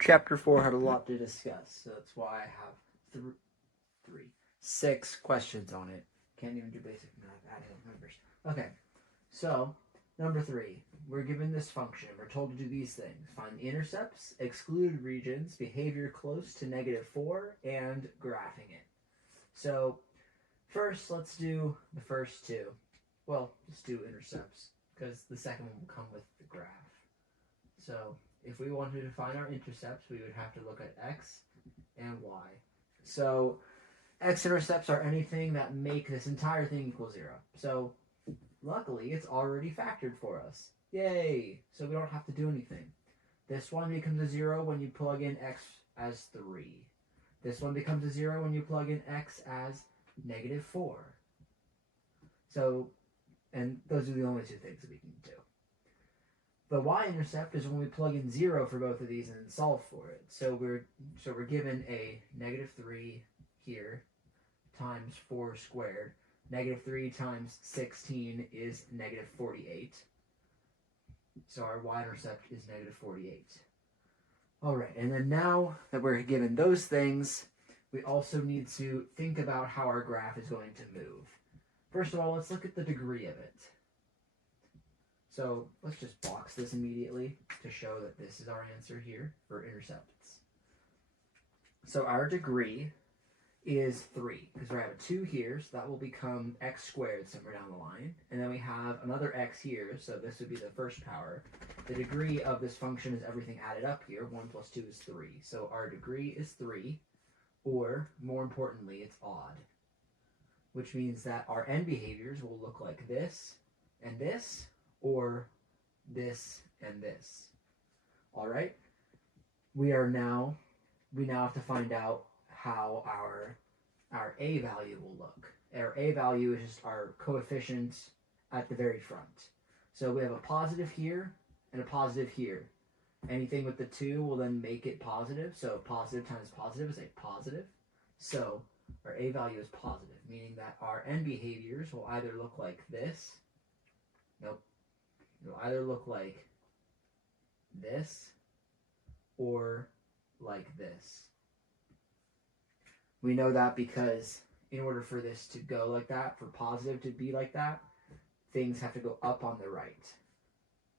Chapter 4 had a lot to discuss, so that's why I have 6 questions on it. Can't even do basic math, adding up numbers. Okay, so number 3. We're given this function. We're told to do these things. Find the intercepts, excluded regions, behavior close to -4, and graphing it. So first, let's do the first 2. Well, let's do intercepts, because the second one will come with the graph. So if we wanted to find our intercepts, we would have to look at x and y. So x-intercepts are anything that make this entire thing equal 0. So luckily, it's already factored for us. Yay! So we don't have to do anything. This one becomes a 0 when you plug in x as 3. This one becomes a 0 when you plug in x as -4. So, and those are the only 2 things that we can do. The y-intercept is when we plug in 0 for both of these and then solve for it. So we're given a -3 here times 4 squared. -3 times 16 is -48. So our y-intercept is -48. All right, and then now that we're given those things, we also need to think about how our graph is going to move. First of all, let's look at the degree of it. So let's just box this immediately to show that this is our answer here for intercepts. So our degree is 3, because we have a 2 here, so that will become x squared somewhere down the line. And then we have another x here, so this would be the first power. The degree of this function is everything added up here. 1 plus 2 is 3. So our degree is 3, or more importantly, it's odd, which means that our end behaviors will look like this and this, or this and this. All right? We now have to find out how our a value will look. Our a value is just our coefficient at the very front. So we have a positive here and a positive here. Anything with the 2 will then make it positive. So positive times positive is a positive. So our a value is positive, meaning that our end behaviors will either look like this. Nope. It'll either look like this or like this. We know that because in order for this to go like that, for positive to be like that, things have to go up on the right.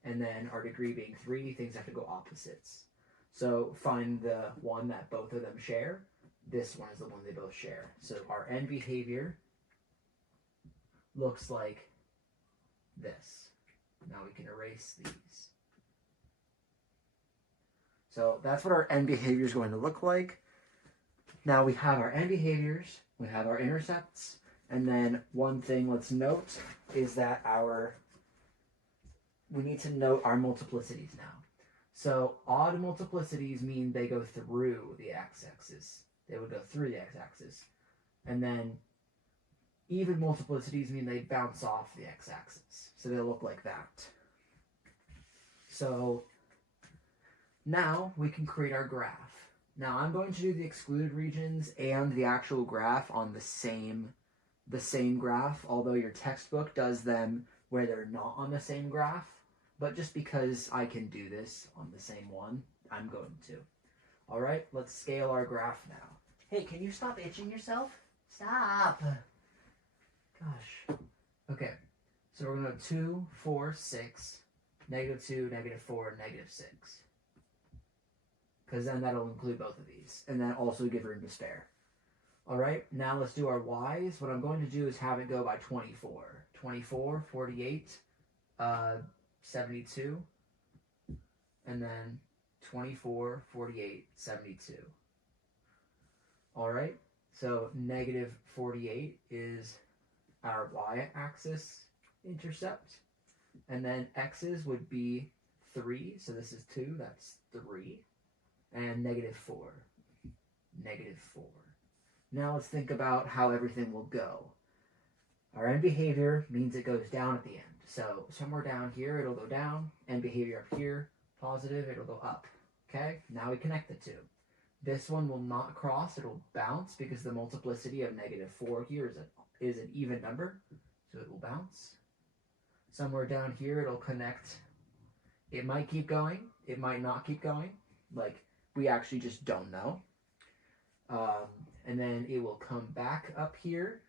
And then our degree being 3, things have to go opposites. So find the one that both of them share. This one is the one they both share. So our end behavior looks like this. Now we can erase these. So that's what our end behavior is going to look like. Now we have our end behaviors, we have our intercepts, and then one thing let's note is that we need to note our multiplicities now. So odd multiplicities mean they go through the x-axis. They would go through the x-axis. And then even multiplicities mean they bounce off the x-axis. So they'll look like that. So now we can create our graph. Now I'm going to do the excluded regions and the actual graph on the same graph, although your textbook does them where they're not on the same graph. But just because I can do this on the same one, I'm going to. All right, let's scale our graph now. Hey, can you stop itching yourself? Stop. Gosh. Okay, so we're going to go 2, 4, 6, -2, -4, -6. Because then that'll include both of these. And then also give room to spare. All right, now let's do our y's. What I'm going to do is have it go by 24. 24, 48, 72. And then 24, 48, 72. All right, so -48 is our y-axis intercept. And then x's would be 3. So this is 2, that's 3. And -4. -4. Now let's think about how everything will go. Our end behavior means it goes down at the end. So somewhere down here, it'll go down. End behavior up here, positive, it'll go up. Okay, now we connect the two. This one will not cross, it'll bounce because the multiplicity of -4 here is an even number. So it will bounce. Somewhere down here, it'll connect. It might keep going, it might not keep going. Like we actually just don't know. And then it will come back up here,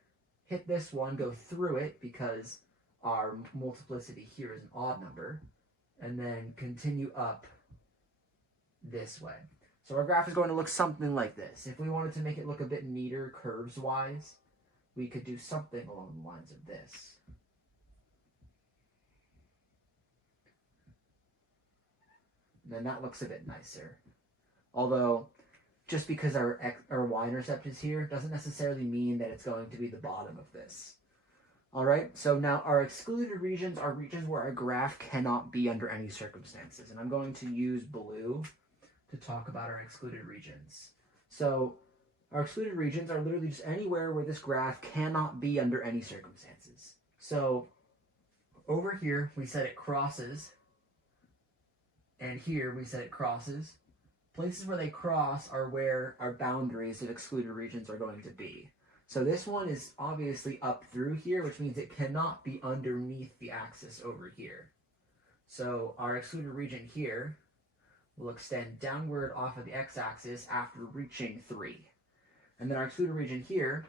hit this one, go through it because our multiplicity here is an odd number, and then continue up this way. So our graph is going to look something like this. If we wanted to make it look a bit neater curves-wise, we could do something along the lines of this. And then that looks a bit nicer. Although, just because our y-intercept is here doesn't necessarily mean that it's going to be the bottom of this. All right, so now our excluded regions are regions where our graph cannot be under any circumstances. And I'm going to use blue to talk about our excluded regions. So our excluded regions are literally just anywhere where this graph cannot be under any circumstances. So over here, we said it crosses. And here, we said it crosses. Places where they cross are where our boundaries of excluded regions are going to be. So this one is obviously up through here, which means it cannot be underneath the axis over here. So our excluded region here will extend downward off of the x-axis after reaching 3. And then our excluded region here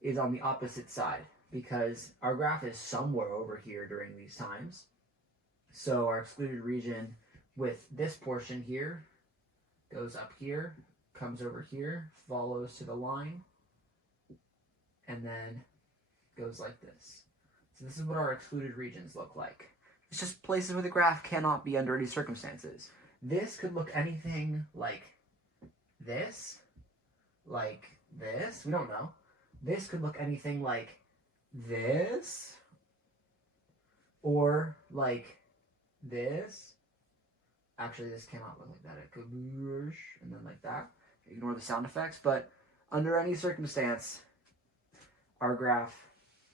is on the opposite side because our graph is somewhere over here during these times. So our excluded region with this portion here goes up here, comes over here, follows to the line, and then goes like this. So this is what our excluded regions look like. It's just places where the graph cannot be under any circumstances. This could look anything like this, we don't know. This could look anything like this, or like this. Actually, this cannot look like that. It could whoosh, and then like that. Ignore the sound effects, but under any circumstance, our graph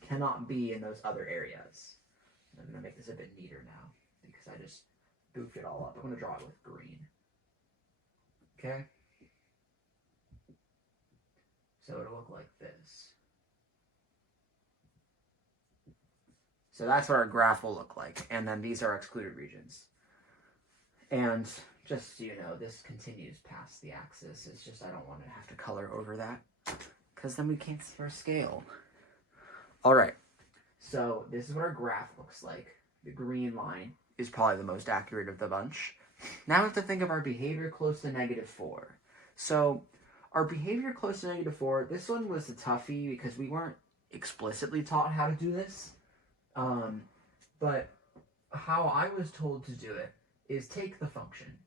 cannot be in those other areas. I'm going to make this a bit neater now because I just goofed it all up. I'm going to draw it with green. Okay? So it'll look like this. So that's what our graph will look like. And then these are excluded regions. And just so you know, this continues past the axis. It's just I don't want to have to color over that because then we can't see our scale. All right. So this is what our graph looks like. The green line is probably the most accurate of the bunch. Now we have to think of our behavior close to -4. So our behavior close to -4, this one was a toughie because we weren't explicitly taught how to do this. But how I was told to do it is take the function.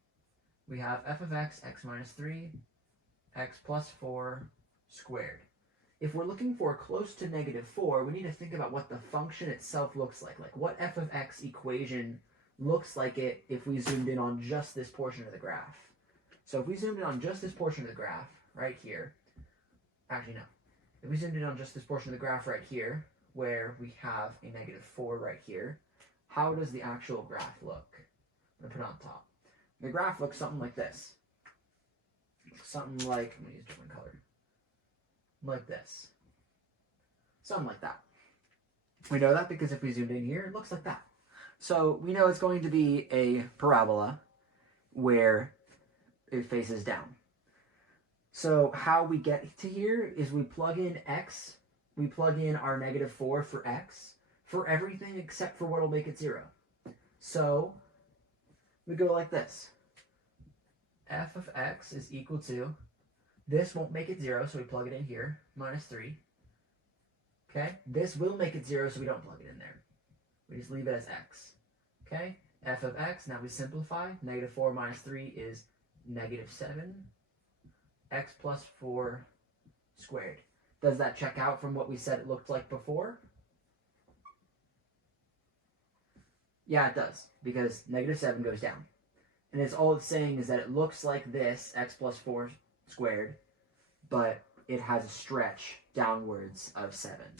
We have f of x, x minus 3, x plus 4 squared. If we're looking for close to -4, we need to think about what the function itself looks like. Like what f of x equation looks like it if we zoomed in on just this portion of the graph. So if we zoomed in on just this portion of the graph right here, actually no. If we zoomed in on just this portion of the graph right here, where we have a -4 right here, how does the actual graph look? I'm going to put it on top. The graph looks something like this. Something like, I'm going to use a different color. Like this. Something like that. We know that because if we zoomed in here, it looks like that. So we know it's going to be a parabola where it faces down. So how we get to here is we plug in x, we plug in our -4 for x, for everything except for what will make it 0. So we go like this. F of x is equal to, this won't make it 0, so we plug it in here, -3. Okay, this will make it 0, so we don't plug it in there. We just leave it as x. Okay, f of x, now we simplify. -4 minus 3 is -7. X plus 4 squared. Does that check out from what we said it looked like before? Yeah, it does, because -7 goes down. And it's all it's saying is that it looks like this, x plus 4 squared, but it has a stretch downwards of 7.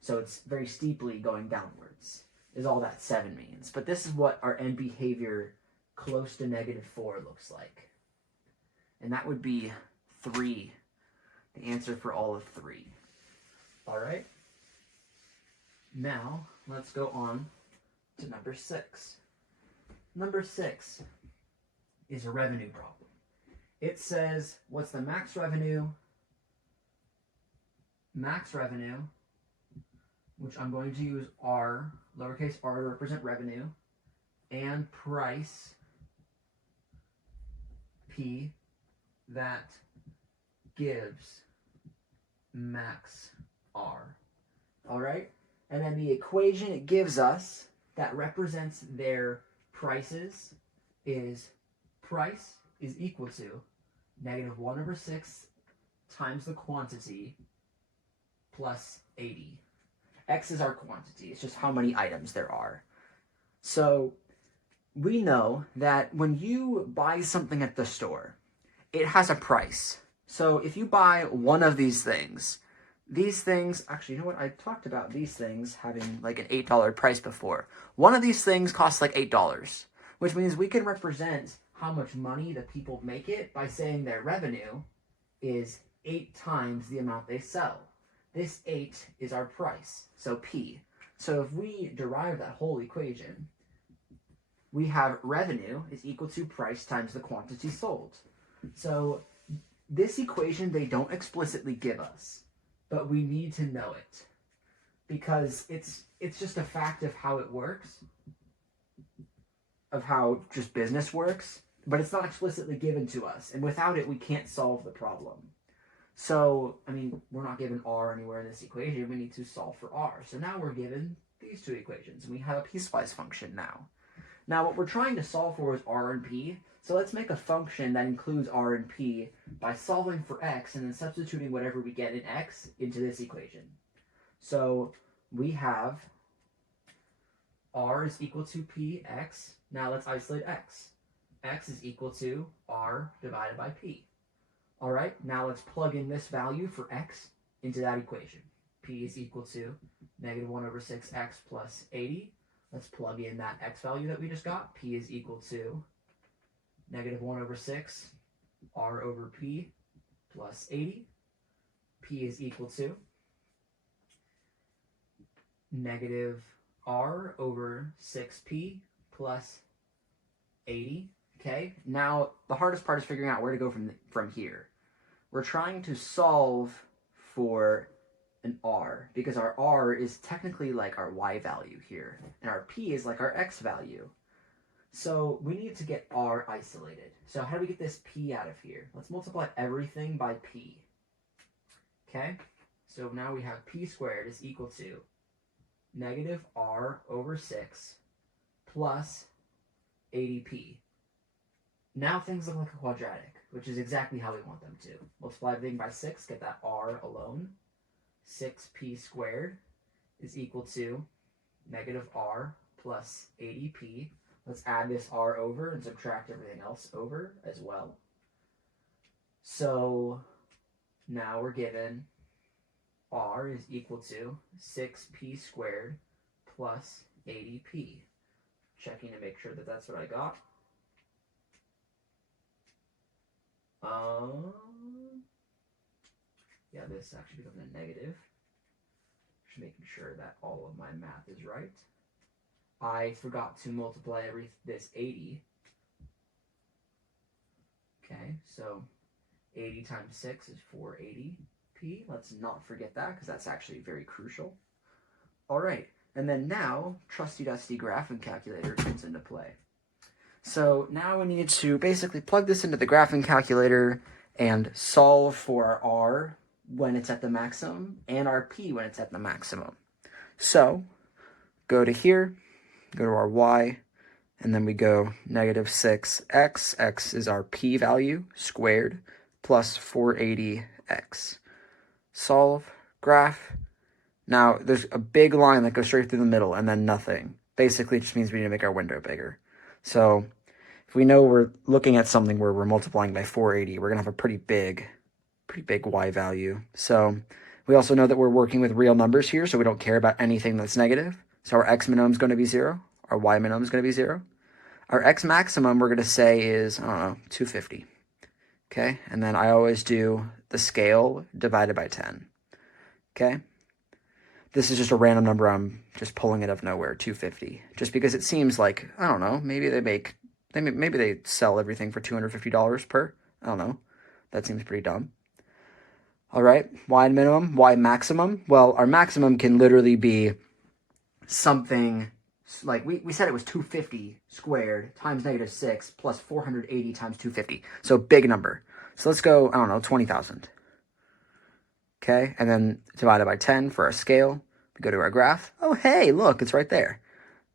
So it's very steeply going downwards, is all that 7 means. But this is what our end behavior close to -4 looks like. And that would be 3, the answer for all of 3. All right? Now, let's go on to number 6. Number 6 is a revenue problem. It says, what's the max revenue? Max revenue, which I'm going to use R, lowercase r to represent revenue, and price, P, that gives max R. All right? And then the equation it gives us that represents their prices is price is equal to -1/6 times the quantity plus 80. X is our quantity. It's just how many items there are. So we know that when you buy something at the store, it has a price. So if you buy one of these things, actually, you know what? I talked about these things having like an $8 price before. One of these things costs like $8, which means we can represent how much money the people make it by saying their revenue is 8 times the amount they sell. This 8 is our price, so P. So if we derive that whole equation, we have revenue is equal to price times the quantity sold. So this equation they don't explicitly give us, but we need to know it because it's just a fact of how it works, of how just business works, but it's not explicitly given to us, and without it we can't solve the problem. So, I mean, we're not given R anywhere in this equation. We need to solve for R. So now we're given these two equations, and we have a piecewise function now. Now, what we're trying to solve for is R and P. So let's make a function that includes R and P by solving for X and then substituting whatever we get in X into this equation. So we have R is equal to Px. Now let's isolate X. X is equal to R divided by P. All right, now let's plug in this value for X into that equation. P is equal to -1/6x plus 80. Let's plug in that X value that we just got. P is equal to -1/6 R over P plus 80. P is equal to -R over 6P plus 80. Okay, now the hardest part is figuring out where to go from here. We're trying to solve for an R because our R is technically like our Y value here, and our P is like our X value. So we need to get R isolated. So how do we get this P out of here? Let's multiply everything by P. Okay, so now we have P squared is equal to -R over 6 plus 80P. Now things look like a quadratic, which is exactly how we want them to. Multiply everything by 6, get that R alone. 6P squared is equal to -R plus 80P. Let's add this R over and subtract everything else over as well. So now we're given R is equal to 6P squared plus 80P. Checking to make sure that that's what I got. Yeah, this actually becomes a negative. Just making sure that all of my math is right. I forgot to multiply this 80. Okay, so 80 times 6 is 480p. Let's not forget that because that's actually very crucial. All right, and then now trusty dusty graphing calculator comes into play. So now we need to basically plug this into the graphing calculator and solve for our R when it's at the maximum and our P when it's at the maximum. So go to here, go to our Y, and then we go -6x. X is our P value squared plus 480x. Solve, graph. Now there's a big line that goes straight through the middle and then nothing. Basically it just means we need to make our window bigger. So if we know we're looking at something where we're multiplying by 480, we're going to have a pretty big Y value. So we also know that we're working with real numbers here, so we don't care about anything that's negative. So our X minimum is going to be 0. Our Y minimum is going to be 0. Our X maximum we're going to say is, I don't know, 250. Okay, and then I always do the scale divided by 10. Okay, this is just a random number. I'm just pulling it out of nowhere, 250. Just because it seems like, I don't know, maybe they sell everything for $250 per. I don't know. That seems pretty dumb. All right, y minimum, y maximum. Well, our maximum can literally be something like we said it was 250 squared times -6 plus 480 times 250. So big number. So let's go, I don't know, 20,000. Okay, and then divided by 10 for our scale. We go to our graph. Oh, hey, look, it's right there.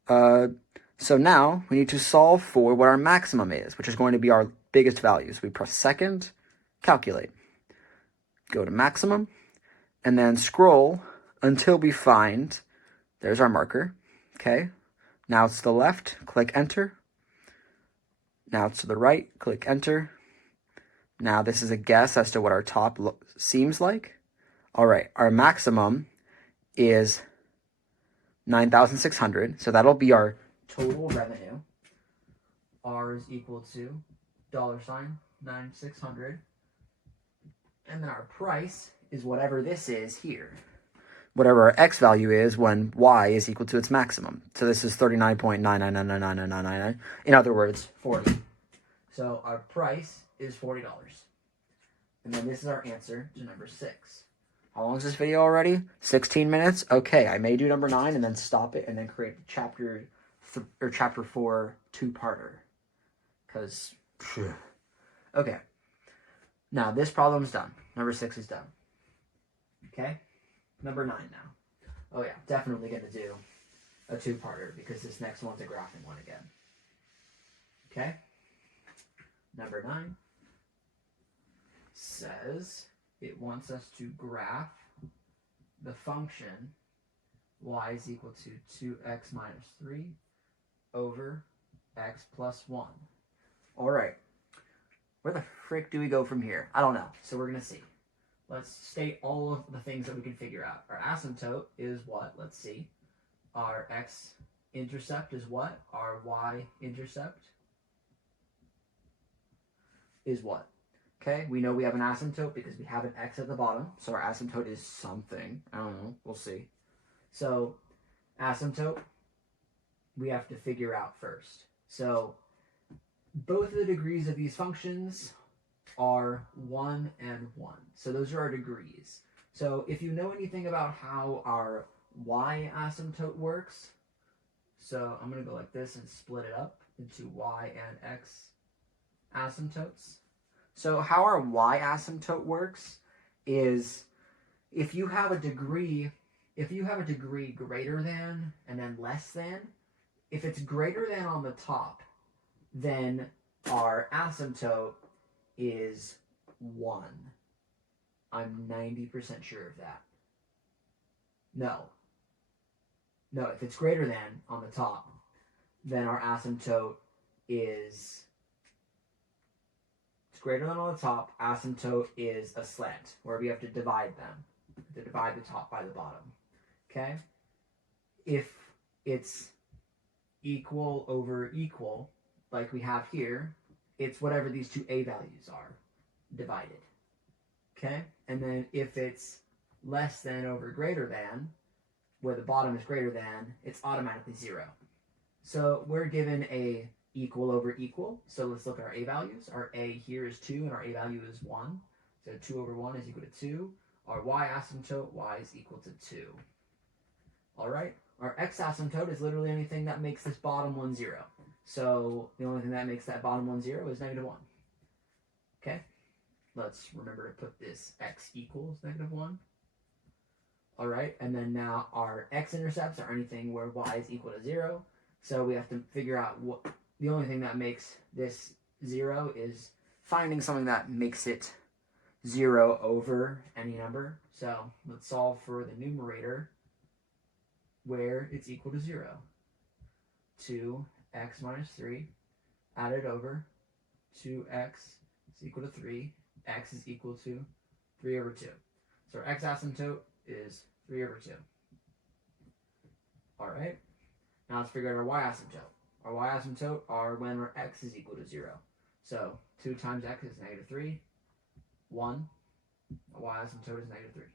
So now we need to solve for what our maximum is, which is going to be our biggest values. We press second, calculate. Go to maximum, and then scroll until we find, there's our marker. Okay, now it's to the left, click enter. Now it's to the right, click enter. Now this is a guess as to what our top seems like. All right, our maximum is 9,600, so that'll be our total revenue. R is equal to $9,600. And then our price is whatever this is here. Whatever our x value is when y is equal to its maximum. So this is 39.9999999. In other words, 40. So our price is $40. And then this is our answer to number 6. How long is this video already? 16 minutes? Okay, I may do number 9 and then stop it and then create chapter 4 two-parter. Because, okay. Now, this problem's done. Number 6 is done. Okay? Number 9 now. Oh, yeah. Definitely going to do a two-parter because this next one's a graphing one again. Okay? Number 9 says it wants us to graph the function y is equal to 2x minus 3 over x plus 1. All right. Where the frick do we go from here? I don't know. So we're going to see. Let's state all of the things that we can figure out. Our asymptote is what? Let's see. Our x-intercept is what? Our y-intercept is what? Okay, we know we have an asymptote because we have an x at the bottom. So our asymptote is something. I don't know. We'll see. So asymptote, we have to figure out first. So both of the degrees of these functions are 1 and 1. So those are our degrees. So if you know anything about how our y asymptote works, so I'm going to go like this and split it up into y and x asymptotes. So how our y asymptote works is if you have a degree greater than and then less than, if it's greater than on the top, then our asymptote is 1. I'm 90% sure of that. No, if it's greater than on the top, then our asymptote is, it's greater than on the top, asymptote is a slant, where we have to divide them, to divide the top by the bottom. Okay? If it's equal over equal, like we have here, it's whatever these two a values are, divided. Okay? And then if it's less than over greater than, where the bottom is greater than, it's automatically 0. So we're given a equal over equal. So let's look at our a values. Our a here is 2 and our a value is 1. So 2 over 1 is equal to 2. Our y asymptote, y is equal to 2. All right? Our x asymptote is literally anything that makes this bottom one 0. So the only thing that makes that bottom one 0 is -1. Okay? Let's remember to put this x equals -1. All right, and then now our x-intercepts are anything where y is equal to 0. So we have to figure out what the only thing that makes this 0 is finding something that makes it 0 over any number. So let's solve for the numerator where it's equal to 0. 2x minus 3 added over 2x is equal to 3. X is equal to 3 over 2. So our x asymptote is 3 over 2. All right. Now let's figure out our y asymptote. Our y asymptote are when our x is equal to 0. So 2 times x is -3. 1. Our y asymptote is -3.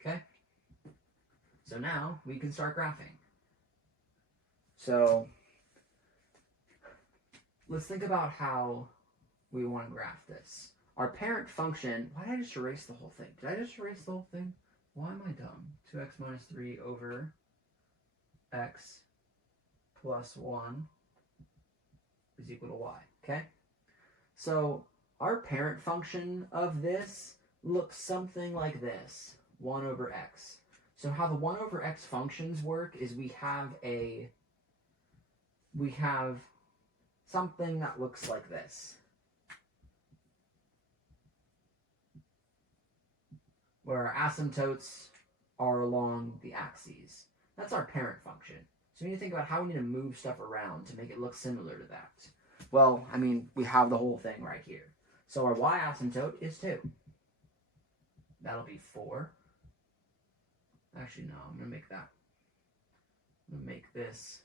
Okay? So now we can start graphing. So let's think about how we want to graph this. Our parent function, why did I just erase the whole thing? Did I just erase the whole thing? Why am I dumb? 2x minus 3 over x plus 1 is equal to y, okay? So our parent function of this looks something like this, 1 over x. So how the 1 over x functions work is we have something that looks like this, where our asymptotes are along the axes. That's our parent function. So we need to think about how we need to move stuff around to make it look similar to that. Well, I mean, we have the whole thing right here. So our y asymptote is 2. That'll be 4. Actually, no, I'm going to make this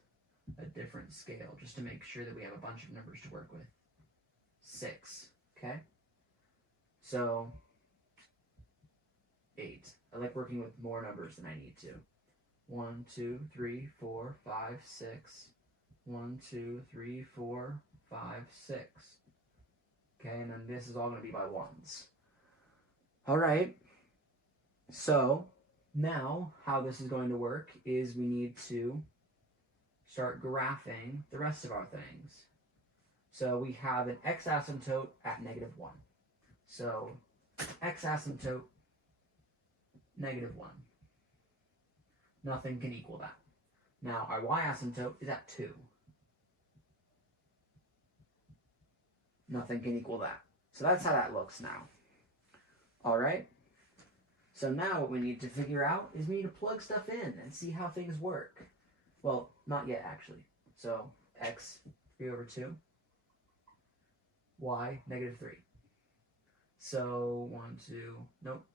a different scale just to make sure that we have a bunch of numbers to work with. 6, okay? So 8. I like working with more numbers than I need to. 1, 2, 3, 4, 5, 6. 1, 2, 3, 4, 5, 6. Okay, and then this is all going to be by ones. All right. So now how this is going to work is we need to start graphing the rest of our things. So we have an x asymptote at -1. So x asymptote -1. Nothing can equal that. Now our y asymptote is at 2. Nothing can equal that. So that's how that looks now. All right. So now what we need to figure out is we need to plug stuff in and see how things work. Well, not yet actually. So x 3 over 2. Y -3. So 1, 2, nope.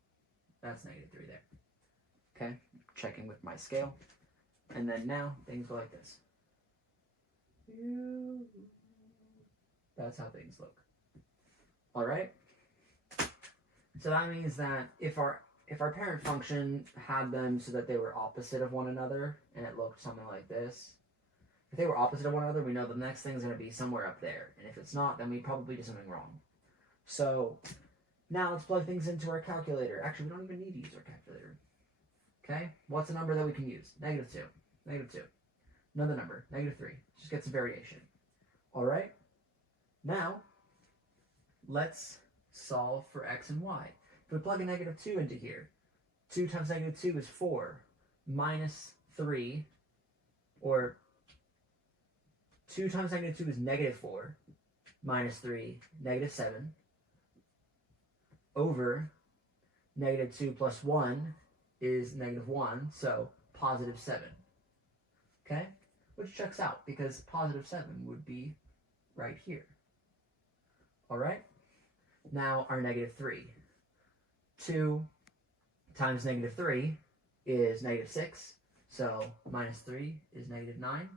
That's -3 there. Okay, checking with my scale. And then now things go like this. That's how things look. All right. So that means that if our parent function had them so that they were opposite of one another, and it looked something like this, if they were opposite of one another, we know the next thing's going to be somewhere up there. And if it's not, then we probably did something wrong. So now let's plug things into our calculator. Actually, we don't even need to use our calculator. Okay, what's a number that we can use? -2. -2. Another number, -3. Just get some variation. All right. Now, let's solve for x and y. If we plug a -2 into here, 2 times -2 is 4, minus 3, or 2 times -2 is -4, minus 3, -7, over -2 plus 1 is -1, so positive 7. Okay? Which checks out, because positive 7 would be right here. All right? Now our -3. 2 times -3 is -6, so minus 3 is -9,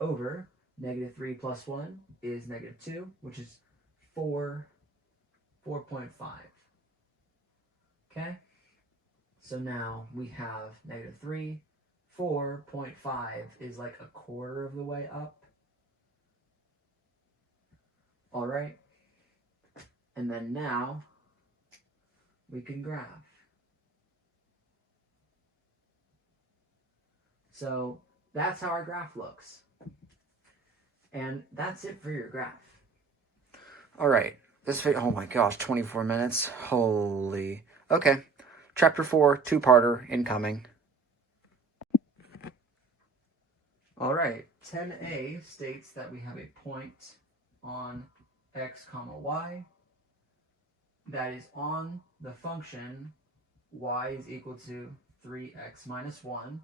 over -3 plus 1 is -2, which is 4.5. Okay? So now we have -3. 4.5 is like a quarter of the way up. All right? And then now we can graph. So that's how our graph looks. And that's it for your graph. All right. This video, oh my gosh, 24 minutes. Holy. Okay. Chapter 4, two-parter, incoming. All right. 10a states that we have a point on x comma y that is on the function y is equal to 3x minus 1.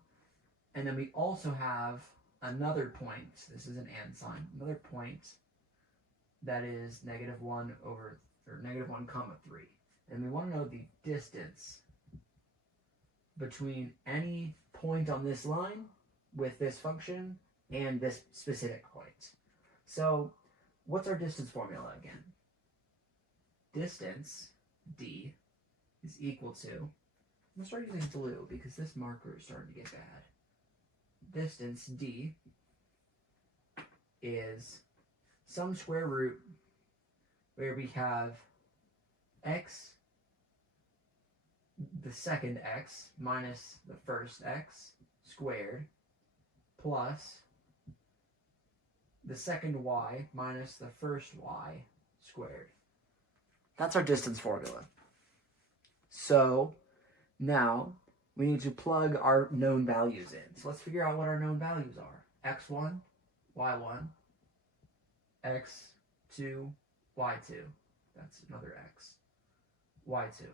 And then we also have another point, this is an and sign, another point that is -1 over, or -1 comma 3. And we want to know the distance between any point on this line with this function and this specific point. So what's our distance formula again? Distance, d, is equal to, I'm going to start using blue because this marker is starting to get bad. Distance, d, is some square root where we have x, the second x minus the first x squared plus the second y minus the first y squared. That's our distance formula. So now we need to plug our known values in. So let's figure out what our known values are. X1, Y1, X2, Y2. That's another X. Y2.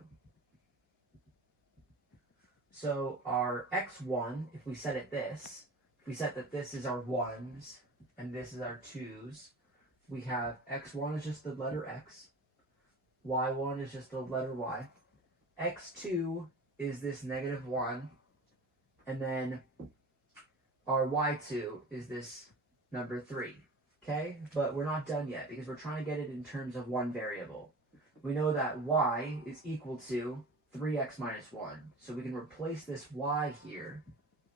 So our X1, if we set it this, if we set that this is our 1s and this is our 2s, we have X1 is just the letter X, Y1 is just the letter Y, X2 is this -1, and then our Y2 is this number 3. Okay, but we're not done yet because we're trying to get it in terms of one variable. We know that y is equal to 3x minus 1. So we can replace this y here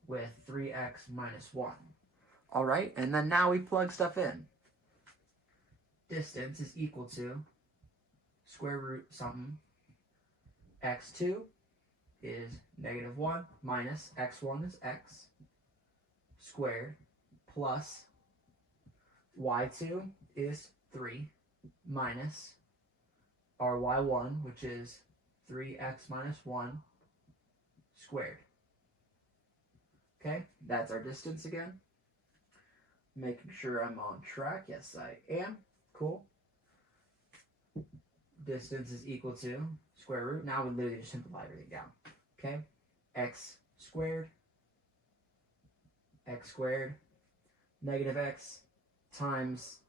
with 3x minus 1. All right, and then now we plug stuff in. Distance is equal to square root something. X2 is -1 minus x1 is x squared plus y2 is 3 minus our y1, which is 3x minus 1 squared. Okay, that's our distance again. Making sure I'm on track. Yes, I am. Cool. Distance is equal to square root. Now we literally just simplify everything down. Okay, x squared negative x times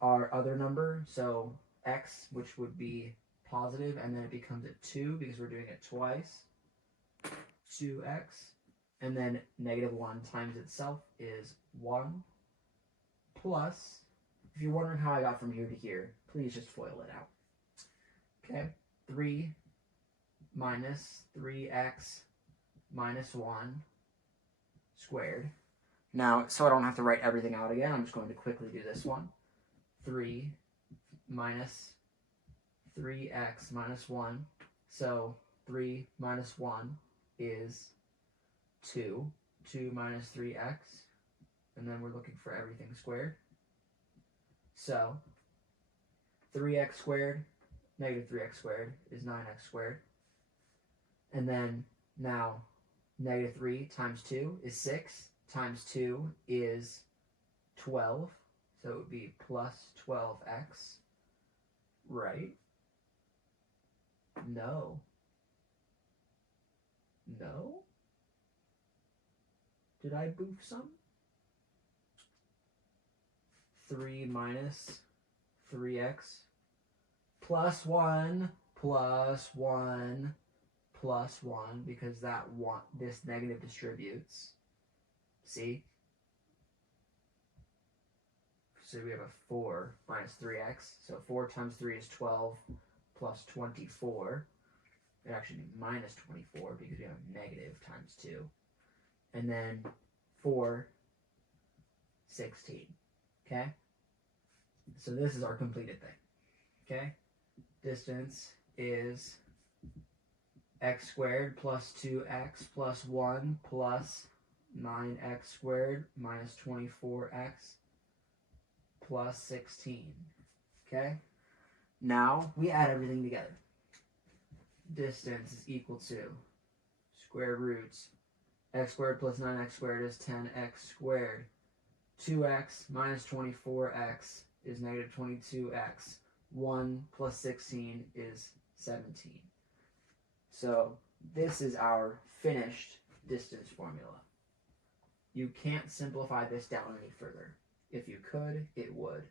our other number, so x, which would be positive, and then it becomes a 2 because we're doing it twice, 2x, and then -1 times itself is 1, plus, if you're wondering how I got from here to here, please just FOIL it out. Okay, 3 minus 3x minus 1 squared. Now, so I don't have to write everything out again, I'm just going to quickly do this one. 3 minus 3x minus 1. So 3 minus 1 is 2. 2 minus 3x. And then we're looking for everything squared. So 3x squared, negative 3x squared is 9x squared. And then now negative 3 times 2 is 6. Times 2 is 12. So it would be plus 12x. Right? No. No? Did I boof some? 3 minus 3x plus 1 plus 1 plus 1, because that one, this negative distributes. See? So we have a 4 minus 3x. So 4 times 3 is 12 plus 24. It actually be minus 24 because we have a negative times 2. And then 4, 16. Okay? So this is our completed thing. Okay? Distance is x squared plus 2x plus 1 plus 9x squared minus 24x plus 16. Okay? Now we add everything together. Distance is equal to square roots. X squared plus 9x squared is 10x squared. 2x minus 24x is negative 22x. 1 plus 16 is 17. So this is our finished distance formula. You can't simplify this down any further. If you could, it would.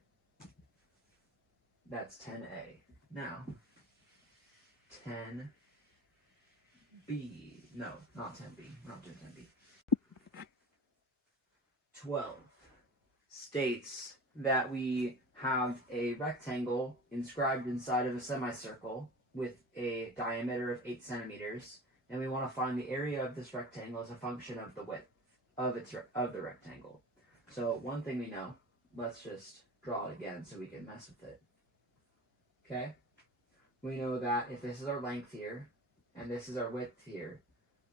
That's 10a. Now, 10b. No, not 10b. We're not doing 10b. 12 states that we have a rectangle inscribed inside of a semicircle with a diameter of 8 centimeters, and we want to find the area of this rectangle as a function of the width of the rectangle. So one thing we know, let's just draw it again so we can mess with it. Okay? We know that if this is our length here, and this is our width here,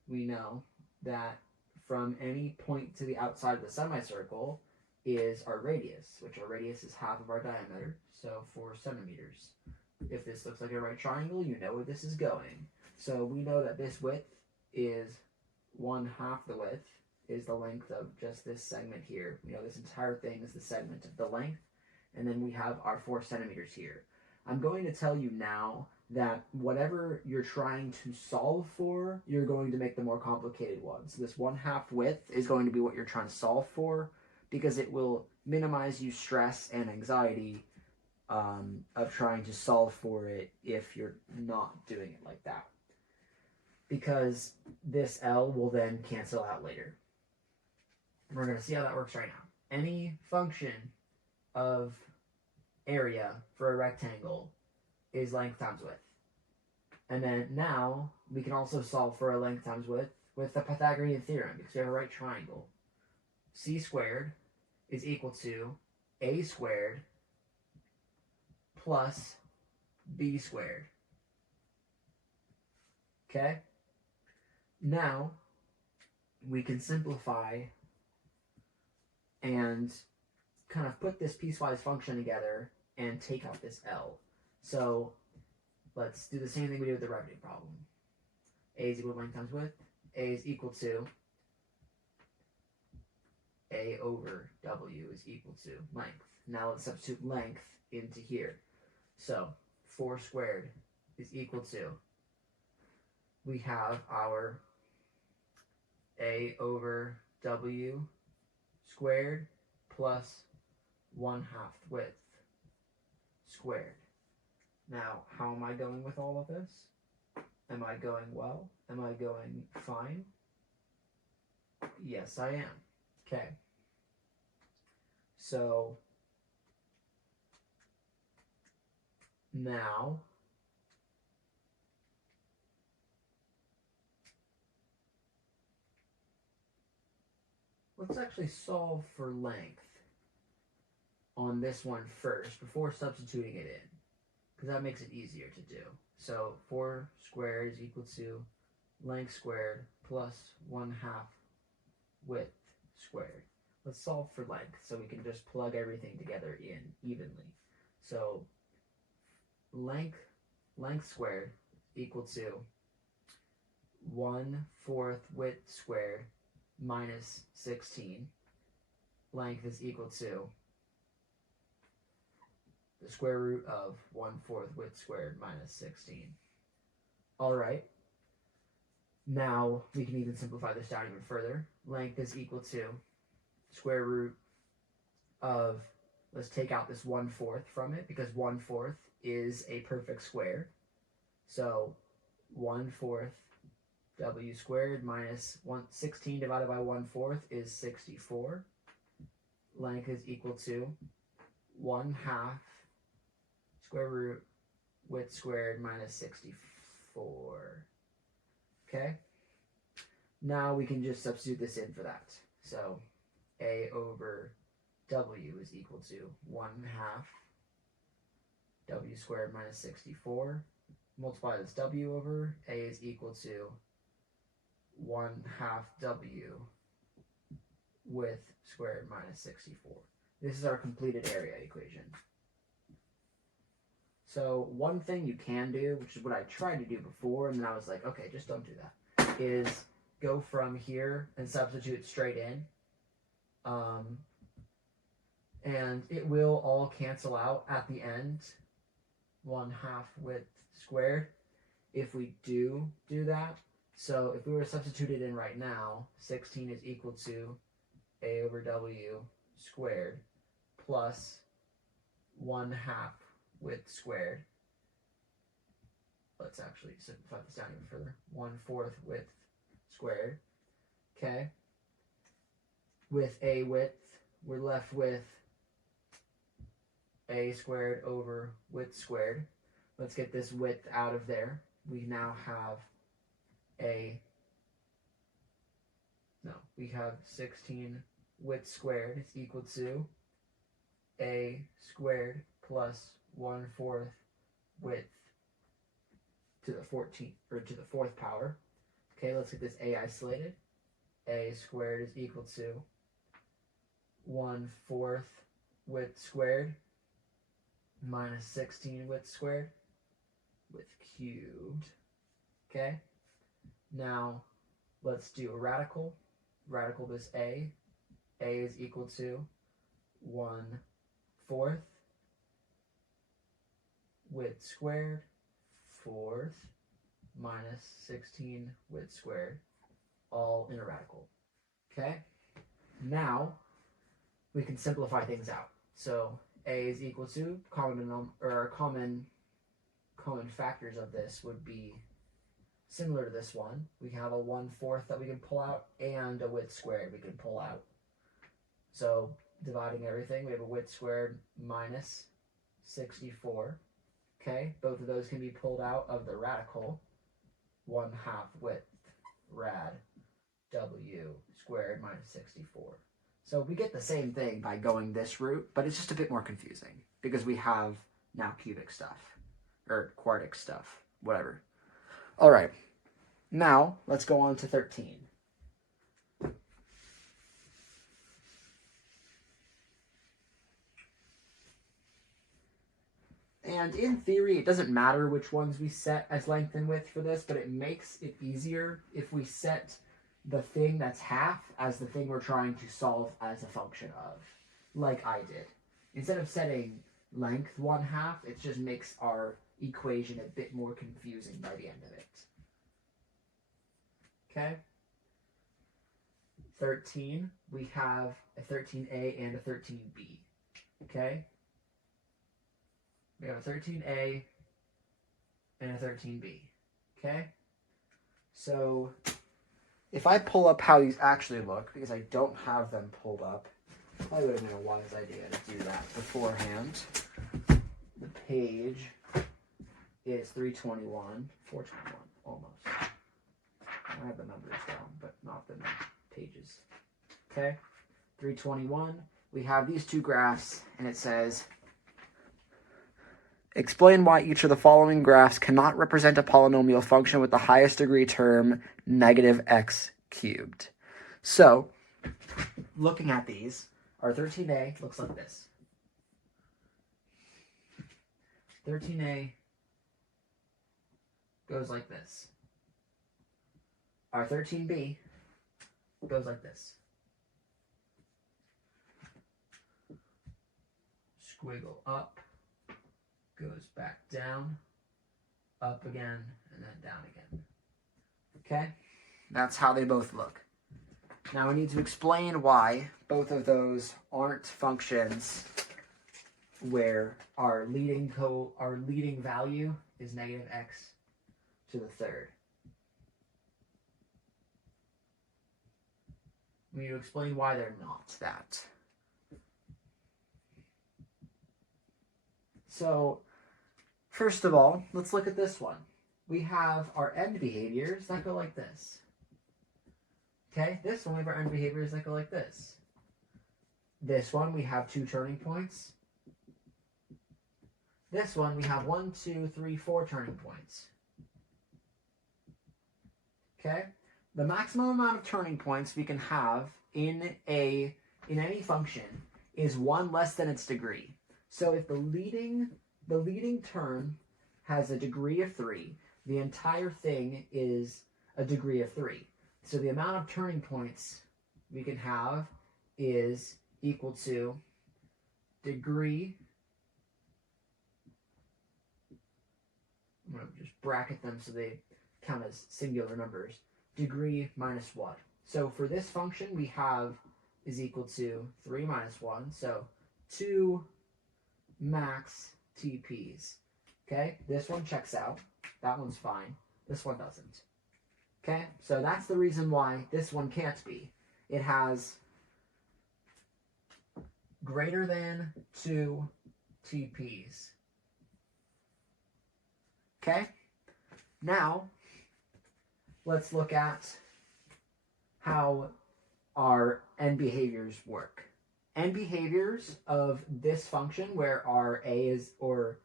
we know that from any point to the outside of the semicircle is our radius, which our radius is half of our diameter, so 4 centimeters. If this looks like a right triangle, you know where this is going. So we know that this width is 1/2 the width, is the length of just this segment here. We know this entire thing is the segment of the length, and then we have our 4 centimeters here. I'm going to tell you now that whatever you're trying to solve for, you're going to make the more complicated one. So this 1/2 width is going to be what you're trying to solve for, because it will minimize you stress and anxiety of trying to solve for it if you're not doing it like that. Because this L will then cancel out later. We're going to see how that works right now. Any function of area for a rectangle is length times width. And then now we can also solve for a length times width with the Pythagorean theorem, because we have a right triangle. C squared is equal to A squared plus B squared. Okay? Now we can simplify and kind of put this piecewise function together and take out this L. So let's do the same thing we did with the revenue problem. A is equal to length times width. A is equal to A over W is equal to length. Now let's substitute length into here. So 4 squared is equal to, we have our A over W squared plus 1/2 width squared. Now, how am I going with all of this? Am I going well? Am I going fine? Yes, I am. Okay. So now let's actually solve for length on this one first before substituting it in, because that makes it easier to do. So 4 squared is equal to length squared plus 1/2 width squared. Let's solve for length so we can just plug everything together in evenly. So length squared equal to 1/4 width squared minus 16. Length is equal to the square root of 1/4 width squared minus 16. All right. Now we can even simplify this down even further. Length is equal to square root of, let's take out this 1/4 from it, because 1/4 is a perfect square. So 1/4 W squared minus 16 divided by 1/4 is 64. Length is equal to 1/2 square root width squared minus 64. Okay? Now we can just substitute this in for that. So A over W is equal to 1/2 W squared minus 64. Multiply this W over, A is equal to 1/2 W width squared minus 64. This is our completed area equation. So one thing you can do, which is what I tried to do before, and then I was like, okay, just don't do that, is go from here and substitute straight in. And it will all cancel out at the end, 1/2 width squared, if we do that. So if we were to substitute it in right now, 16 is equal to A over W squared plus 1/2 width squared. Let's actually simplify this down even further. 1/4 width squared. Okay. With A width, we're left with A squared over width squared. Let's get this width out of there. We now have we have 16 width squared is equal to A squared plus 1/4 width to the 14th, or to the 4th power. Okay, let's get this a isolated. A squared is equal to 1/4 width squared minus 16 width squared with cubed. Okay, now let's do a radical. Radical this a. A is equal to 1/4 width squared 4th minus 16 width squared, all in a radical. Okay, now we can simplify things out. So a is equal to common factors of this would be similar to this one. We have a 1/4 that we can pull out and a width squared we can pull out. So dividing everything, we have a width squared minus 64. Okay, both of those can be pulled out of the radical. 1/2 width rad w squared minus 64. So we get the same thing by going this route, but it's just a bit more confusing because we have now cubic stuff, or quartic stuff, whatever. All right, now let's go on to 13. And in theory, it doesn't matter which ones we set as length and width for this, but it makes it easier if we set the thing that's half as the thing we're trying to solve as a function of, like I did. Instead of setting length 1/2, it just makes our equation a bit more confusing by the end of it. Okay? 13, we have a 13a and a 13b. Okay? We have a 13a and a 13b. Okay? So if I pull up how these actually look, because I don't have them pulled up, probably would have been a wise idea to do that beforehand. The page is 321, 421, almost. I have the numbers down, but not the pages. Okay? 321, we have these two graphs, and it says, explain why each of the following graphs cannot represent a polynomial function with the highest degree term, negative x cubed. So, looking at these, our 13a looks like this. 13a goes like this. Our 13b goes like this. Squiggle up, goes back down, up again, and then down again. Okay? That's how they both look. Now we need to explain why both of those aren't functions where our leading value is negative x to the third. We need to explain why they're not that. So, first of all, let's look at this one. We have our end behaviors that go like this. Okay, this one we have our end behaviors that go like this. This one we have 2 turning points. This one we have 1, 2, 3, 4 turning points. Okay, the maximum amount of turning points we can have in any function is 1 less than its degree. So if the leading term has a degree of 3, the entire thing is a degree of 3. So the amount of turning points we can have is equal to degree, I'm going to just bracket them so they count as singular numbers, degree minus 1. So for this function we have is equal to 3 minus 1, so 2 max TPs. Okay, this one checks out. That one's fine. This one doesn't. Okay, so that's the reason why this one can't be. It has greater than 2 TPs. Okay, now let's look at how our end behaviors work. End behaviors of this function where our a is, or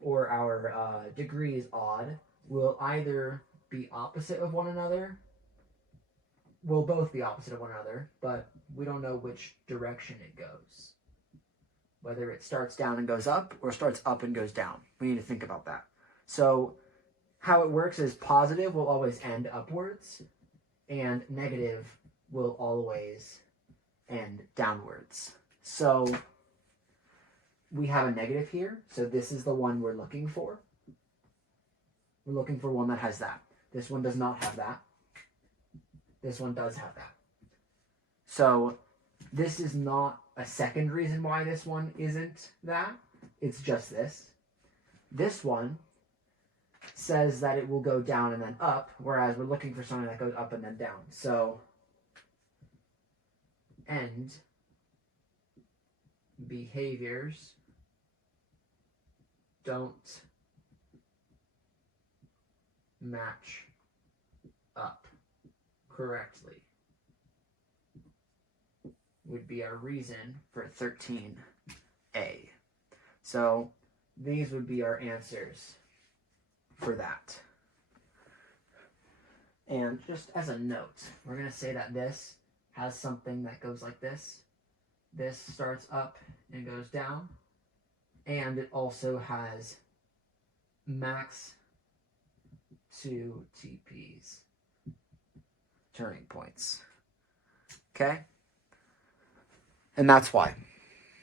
or our degrees odd will either be opposite of one another, will both be opposite of one another, but we don't know which direction it goes. Whether it starts down and goes up or starts up and goes down. We need to think about that. So how it works is positive will always end upwards and negative will always end downwards. So we have a negative here, so this is the one we're looking for. We're looking for one that has that. This one does not have that. This one does have that. So this is not a second reason why this one isn't that. It's just this. This one says that it will go down and then up, whereas we're looking for something that goes up and then down. So end behaviors don't match up correctly would be our reason for 13A. So these would be our answers for that. And just as a note, we're going to say that this has something that goes like this. This starts up and goes down. And it also has max 2 TPs, turning points. Okay? And that's why.